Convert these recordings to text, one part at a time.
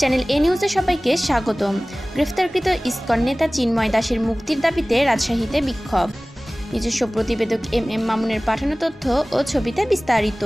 Channel এ নিউজে সবাইকে স্বাগতম। গ্রেফতারকৃত ইসকন নেতা চিন্ময় দাসের মুক্তির দাবিতে রাজশাহীতে বিক্ষোভ। নিজস্ব প্রতিবেদক এম মামুনের পাঠানো তথ্য ও ছবিতে বিস্তারিত।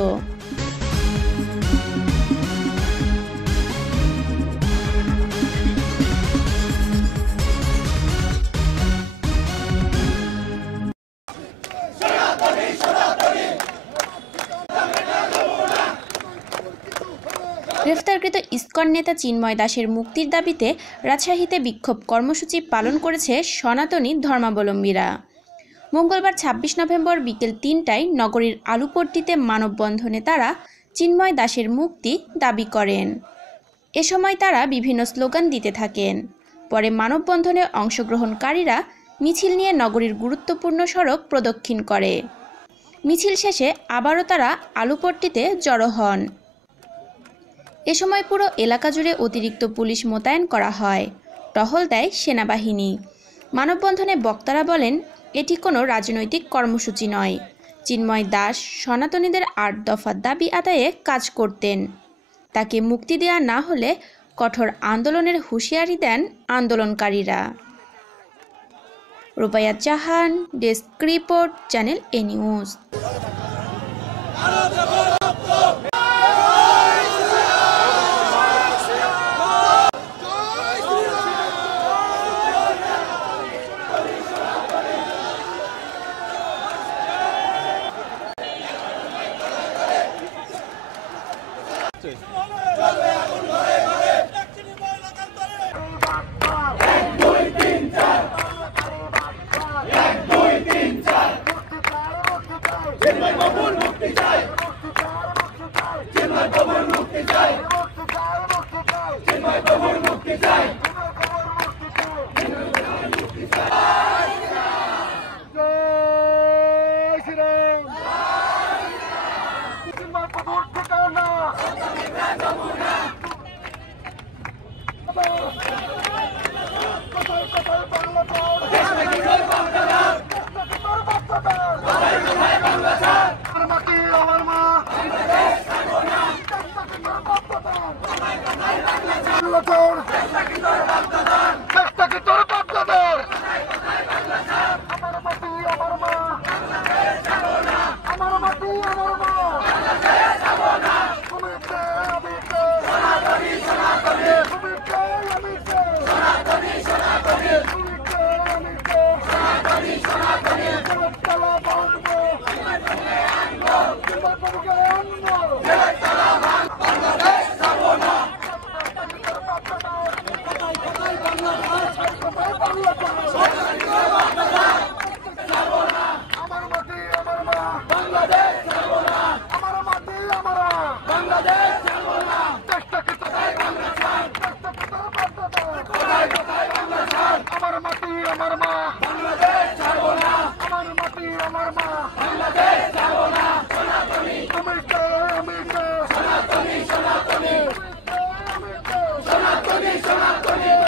গ্রেফতারকৃত ইসকন নেতা চিন্ময় দাসের মুক্তির দাবিতে রাজশাহীতে বিক্ষোভ কর্মসূচি পালন করেছে সনাতনী ধর্মাবলম্বীরা। মঙ্গলবার ২৬ নভেম্বর বিকেল ৩টায় নগরীর আলুপট্টিতে মানববন্ধনে তারা চিন্ময় দাসের মুক্তি দাবি করেন। এ সময় তারা বিভিন্ন স্লোগান দিতে থাকেন। পরে মানববন্ধনে অংশগ্রহণকারীরা মিছিল নিয়ে নগরীর গুরুত্বপূর্ণ সড়ক প্রদক্ষিণ করে। মিছিল শেষে আবারও তারা আলুপট্টিতে জড়ো হন। এ সময় পুরো এলাকা জুড়ে অতিরিক্ত পুলিশ মোতায়েন করা হয়, টহল দেয় সেনাবাহিনী। মানববন্ধনে বক্তারা বলেন, এটি কোনো রাজনৈতিক কর্মসূচি নয়। চিন্ময় দাস সনাতনীদের ৮ দফা দাবি আদায়ে কাজ করতেন। তাকে মুক্তি দেওয়া না হলে কঠোর আন্দোলনের হুঁশিয়ারি দেন আন্দোলনকারীরা। রুবাইয়া জাহান, ডেস্ক রিপোর্ট, চ্যানেল এ নিউজ। সনাতনী